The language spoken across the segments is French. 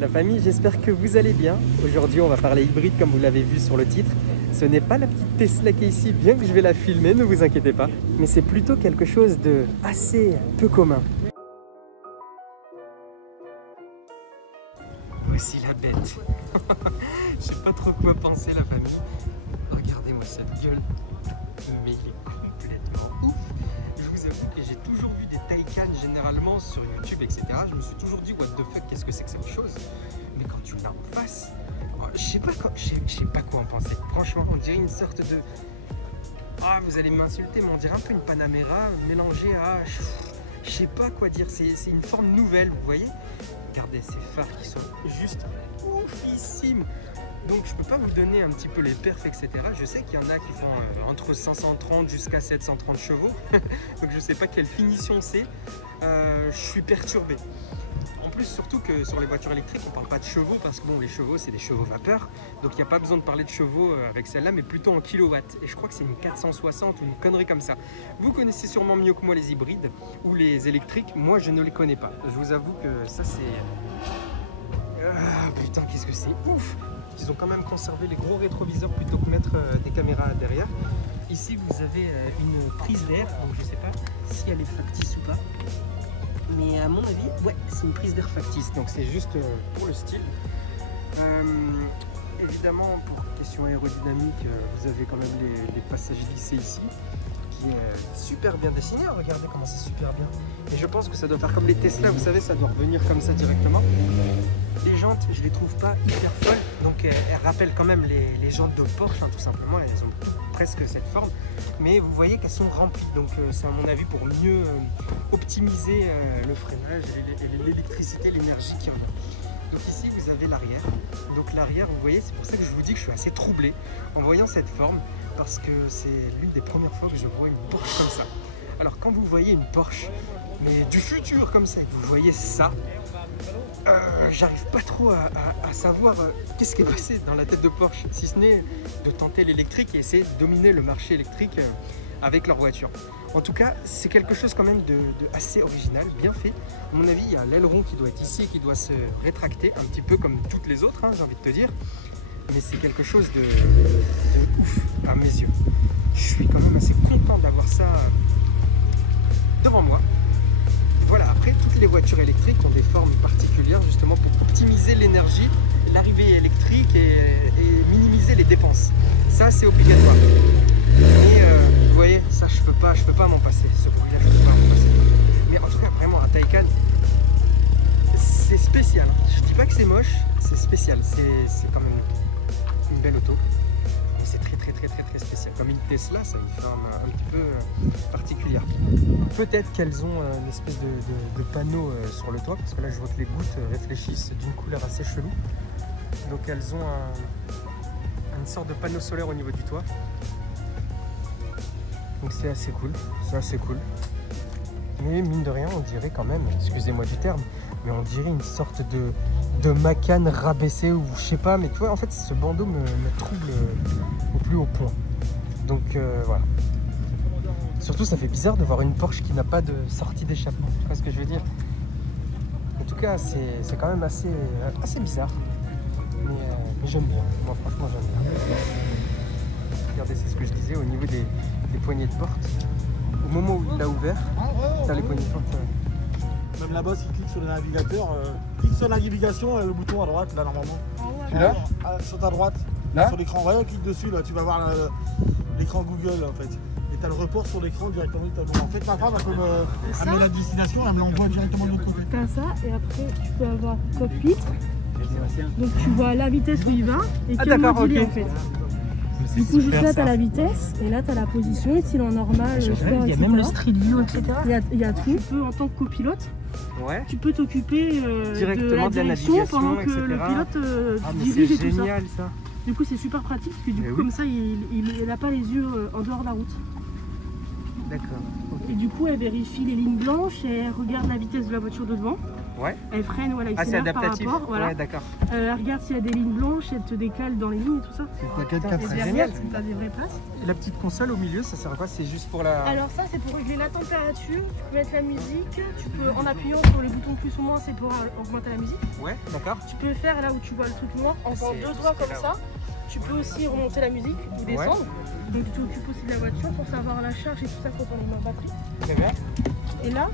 La famille, j'espère que vous allez bien. Aujourd'hui, on va parler hybride comme vous l'avez vu sur le titre. Ce n'est pas la petite Tesla qui est ici, bien que je vais la filmer, ne vous inquiétez pas. Mais c'est plutôt quelque chose de assez peu commun. Voici la bête. Je sais pas trop quoi penser la famille. Regardez-moi cette gueule. Mais il est complètement ouf. Je vous avoue que j'ai toujours vu des Taycan généralement sur YouTube, etc. Je me suis toujours dit what the fuck, qu'est-ce que c'est que cette chose? Mais quand tu l'as en face, je sais pas quoi en penser. Franchement, on dirait une sorte de... Ah, vous allez m'insulter, mais on dirait un peu une Panamera mélangée à... Je sais pas quoi dire, c'est une forme nouvelle, vous voyez? Regardez ces phares qui sont juste oufissimes. Donc je peux pas vous donner un petit peu les perfs, etc. Je sais qu'il y en a qui font entre 530 jusqu'à 730 chevaux. Donc je sais pas quelle finition c'est. Je suis perturbé. En plus, surtout que sur les voitures électriques, on parle pas de chevaux parce que bon, les chevaux c'est des chevaux vapeur. Donc il n'y a pas besoin de parler de chevaux avec celle-là, mais plutôt en kilowatts. Et je crois que c'est une 460 ou une connerie comme ça. Vous connaissez sûrement mieux que moi les hybrides ou les électriques. Moi je ne les connais pas. Je vous avoue que ça c'est... putain, qu'est-ce que c'est ouf! Ils ont quand même conservé les gros rétroviseurs plutôt que mettre des caméras derrière. Ici vous avez une prise d'air, donc je sais pas si elle est factice ou pas. Mais à mon avis, ouais, c'est une prise d'air factice, donc c'est juste pour le style. Évidemment, pour question aérodynamique, vous avez quand même les passages glissés ici, qui est super bien dessiné. Regardez comment c'est super bien. Et je pense que ça doit faire comme les Tesla, vous savez, ça doit revenir comme ça directement. Les jantes, je les trouve pas hyper folles, donc elles rappellent quand même les jantes de Porsche, hein, tout simplement. Elles ont presque cette forme, mais vous voyez qu'elles sont remplies, donc c'est à mon avis pour mieux optimiser le freinage et l'électricité, l'énergie qui revient. Donc ici vous avez l'arrière, donc l'arrière vous voyez, c'est pour ça que je vous dis que je suis assez troublé en voyant cette forme, parce que c'est l'une des premières fois que je vois une Porsche comme ça. Alors quand vous voyez une Porsche, mais du futur comme ça, et que vous voyez ça, j'arrive pas trop à savoir qu'est-ce qui est passé dans la tête de Porsche, si ce n'est de tenter l'électrique et essayer de dominer le marché électrique avec leur voiture. En tout cas, c'est quelque chose quand même de assez original, bien fait. À mon avis, il y a l'aileron qui doit être ici et qui doit se rétracter un petit peu comme toutes les autres, hein, j'ai envie de te dire. Mais c'est quelque chose de ouf à mes yeux. Je suis quand même assez content d'avoir ça devant moi. Voilà, après toutes les voitures électriques ont des formes particulières justement pour optimiser l'énergie, l'arrivée électrique et minimiser les dépenses. Ça c'est obligatoire. Mais vous voyez, ça je peux pas m'en passer, ce bruit-là je peux pas m'en passer. Mais en tout cas vraiment un Taycan, c'est spécial. Je dis pas que c'est moche, c'est spécial, c'est quand même une belle auto. C'est très spécial. Comme une Tesla, ça a une forme un petit peu particulière. Peut-être qu'elles ont une espèce de panneau sur le toit, parce que là je vois que les gouttes réfléchissent d'une couleur assez chelou. Donc elles ont une sorte de panneau solaire au niveau du toit. Donc c'est assez cool, Mais mine de rien, on dirait quand même, excusez-moi du terme, mais on dirait une sorte de Macan rabaissé ou je sais pas, mais tu vois, en fait, ce bandeau me trouble au plus haut point. Donc voilà. Surtout, ça fait bizarre de voir une Porsche qui n'a pas de sortie d'échappement. Tu vois ce que je veux dire? En tout cas, c'est quand même assez bizarre. Mais j'aime bien. Moi, franchement, j'aime bien. Regardez, c'est ce que je disais au niveau des poignées de porte. Au moment où il l'a ouvert, t'as les poignées de porte. Même là-bas, si tu cliques sur le navigateur, clique sur la navigation, le bouton à droite, là, normalement. Tu là sur ta droite, là sur l'écran, ouais, clique dessus, là, tu vas voir l'écran Google, en fait. Et tu as le report sur l'écran directement du tableau. En fait, ma femme, elle met la destination, elle me l'envoie directement de l'autre côté. T'as ça, et après, tu peux avoir cockpit. Donc, tu vois la vitesse où il va, et quel mode il est, en fait. Du coup, juste là, tu as la vitesse, et là, tu as la position, s'il est en normal, sport, etc. Il y a même le street view, etc. Il y a tout. Tu peux, en tant que copilote, tu peux t'occuper directement de la direction pendant que le pilote dirige et tout ça. C'est génial, ça. Du coup, c'est super pratique, parce que du coup, comme ça, il n'a pas les yeux en dehors de la route. D'accord. Et du coup, elle vérifie les lignes blanches, et elle regarde la vitesse de la voiture de devant. Ouais. Elle freine ou elle accélère. Ah, c'est adaptatif. Par rapport, voilà. Ouais, d'accord. Elle regarde s'il y a des lignes blanches, elle te décale dans les lignes et tout ça. C'est ta Et 4 derrière, tu as des vraies places. Et la petite console au milieu, ça sert à quoi? C'est juste pour la... Alors ça, c'est pour régler la température. Tu peux mettre la musique. Tu peux, en appuyant sur les boutons plus ou moins, c'est pour augmenter la musique. Ouais, d'accord. Tu peux faire là où tu vois le truc noir, encore 2 doigts comme ça. Tu peux aussi remonter la musique ou descendre. Donc tu t'occupes aussi de la voiture pour savoir la charge et tout ça quand on est en batterie. Très bien. Et là,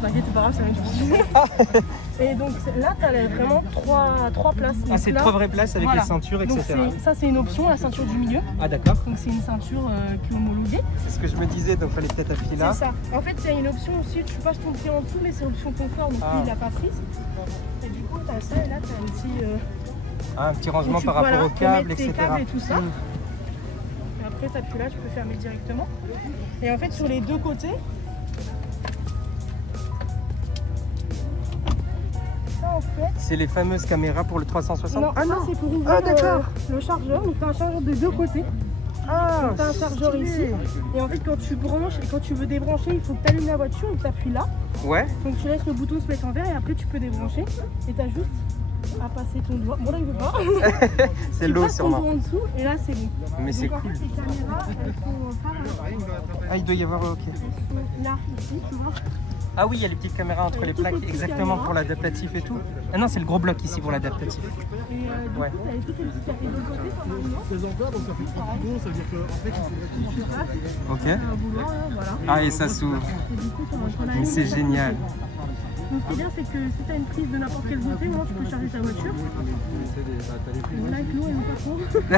t'inquiète, c'est pas grave, c'est la même chose. Et donc là, tu as vraiment 3 places. Ah, c'est 3 vraies places avec voilà. les ceintures, etc. Donc ça, c'est une option, la ceinture du milieu. Ah, d'accord. Donc c'est une ceinture qui est homologuée. C'est ce que je me disais, donc fallait peut-être appuyer là. C'est ça. En fait, il y a une option aussi, tu passes ton pied en dessous, mais c'est option confort, donc lui, il n'a pas prise. Et du coup, tu as ça, et là, tu as un petit... un petit rangement par rapport au câble, etc. Câbles et tout ça. Et après, tu appuies là, tu peux fermer directement. Et en fait, sur les deux côtés, ça en fait... C'est les fameuses caméras pour le 360. Non, ah non, c'est pour ouvrir le chargeur. Donc, tu as un chargeur de deux côtés. Ah, tu as un chargeur ici. Et en fait, quand tu branches et quand tu veux débrancher, il faut que tu allumes la voiture et que tu appuies là. Ouais. Donc, tu laisses le bouton se mettre en vert et après, tu peux débrancher. Et tu as juste à passer ton doigt. Bon, là, il veut pas. C'est l'eau sûrement. Tu passes ton doigt en dessous et là, c'est bon. Mais c'est cool. En fait, les caméras, elles sont pas là. Ah, il doit y avoir, ok. Elles sont là, ici, tu vois. Ah oui, il y a les petites caméras entre les plaques, exactement pour l'adaptatif et tout. Ah non, c'est le gros bloc ici pour l'adaptatif. Et du coup, tu as les toutes les petites caméras de côté, normalement. 16 ampères, donc ça fait 3 pigons, ça veut dire qu'en fait, il faudrait tout. Ok. Un bouloir, voilà. Ah, et ça s'ouvre. Et du coup, Mais c'est génial. Donc ce qui est bien, c'est que si tu as une prise de n'importe quel côté, tu peux charger ta voiture. Voilà, avec l'eau, elle n'est pas trop. Donc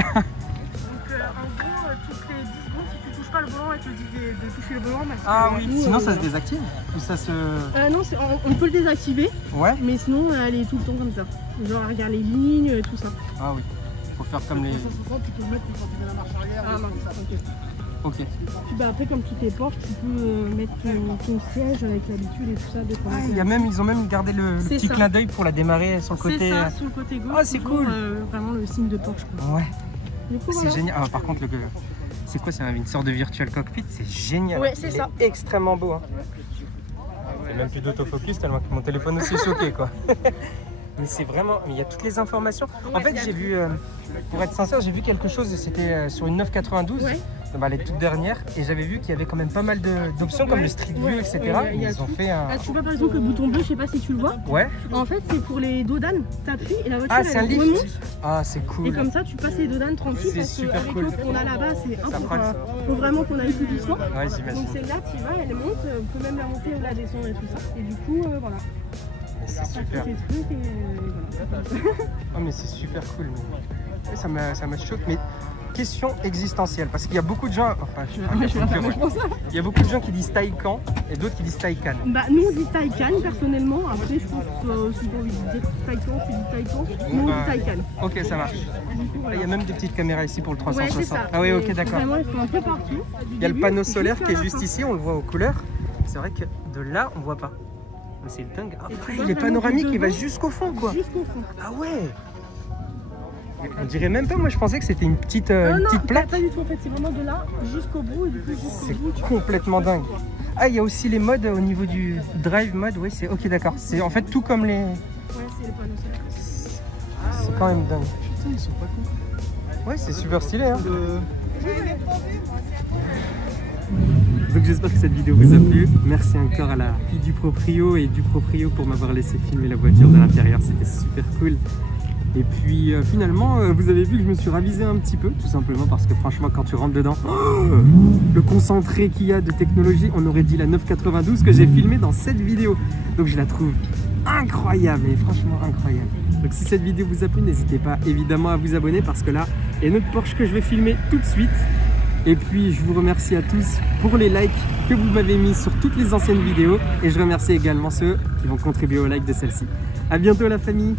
en gros, toutes les 10 secondes, si tu touches pas le volant, elle te dit de toucher le volant. Ah oui, sinon ça se désactive ou ça se... Non, on peut le désactiver, ouais. Mais sinon elle est tout le temps comme ça. Genre elle regarde les lignes, tout ça. Ah oui, faut faire comme les... 360, tu peux le mettre quand tu mets la marche arrière. Ah non, ok. Ok. Puis bah, après, comme toutes les portes, tu peux mettre ton siège avec l'habitude et tout ça. Ah, ils ont même gardé le petit clin d'œil pour la démarrer sur le côté... C'est ça, sur le côté gauche. Ah, c'est cool. Vraiment le signe de Porsche. Ouais. C'est voilà. Génial. Ah, par contre, c'est quoi? C'est une sorte de virtual cockpit, c'est génial. Ouais, c'est ça. Extrêmement beau. Hein. J'ai même plus d'autofocus tellement que mon téléphone aussi est choqué, quoi. Mais c'est vraiment... Il y a toutes les informations. En fait, j'ai vu... pour être sincère, j'ai vu quelque chose, c'était sur une 992. Ouais. Bah, les toutes dernières, et j'avais vu qu'il y avait quand même pas mal d'options comme le Street View, etc. Ils ont fait un... Là, tu vois par exemple le bouton bleu, je sais pas si tu le vois. Ouais. En fait, c'est pour les dodanes, t'appuies et la voiture c'est un lift. remonte. Ah, c'est cool. Et comme ça, tu passes les dodanes tranquilles. C'est super cool. Avec l'autre qu'on a là-bas, c'est faut vraiment qu'on aille plus doucement. Ouais, j'imagine. Donc celle-là, tu vas, elle monte, on peut même la monter ou la descendre et tout ça. Et du coup, voilà. C'est super. Oh, mais c'est super cool. Ça me choque. Mais question existentielle, parce qu'il y a beaucoup de gens, enfin, il y a beaucoup de gens qui disent Taycan et d'autres qui disent Taycan. Bah nous on dit Taycan personnellement, après je pense que si tu as envie de dire Taycan, tu dis Taycan, nous on dit Taycan. Ok, ça marche. Il y a même des petites caméras ici pour le 360. Ouais, c'est ça. Ah oui, ok, d'accord. Vraiment, ils sont un peu partout. Il y a le panneau solaire qui est juste ici, on le voit aux couleurs. C'est vrai que de là, on voit pas. Mais c'est dingue. Après, il est panoramique, il va jusqu'au fond, quoi. Jusqu'au fond. Ah ouais. On dirait même pas, moi je pensais que c'était une petite plaque. Pas du tout, en fait, c'est vraiment de là jusqu'au bout et du coup jusqu'au bout. C'est complètement dingue. Ah, il y a aussi les modes au niveau du drive mode, oui, c'est ok, d'accord. C'est en fait tout comme les... Ouais, c'est les panneaux solaires. C'est quand même dingue. Putain, ils sont pas cool. Ouais, c'est super stylé, hein. Donc j'espère que cette vidéo vous a plu. Merci encore à la fille du proprio et du proprio pour m'avoir laissé filmer la voiture de l'intérieur, c'était super cool. Et puis finalement, vous avez vu que je me suis ravisé un petit peu, tout simplement parce que franchement, quand tu rentres dedans, le concentré qu'il y a de technologie, on aurait dit la 992 que j'ai filmée dans cette vidéo. Donc je la trouve incroyable, et franchement incroyable. Donc si cette vidéo vous a plu, n'hésitez pas évidemment à vous abonner parce que là, il y a notre Porsche que je vais filmer tout de suite. Et puis je vous remercie à tous pour les likes que vous m'avez mis sur toutes les anciennes vidéos. Et je remercie également ceux qui vont contribuer au like de celle-ci. A bientôt la famille!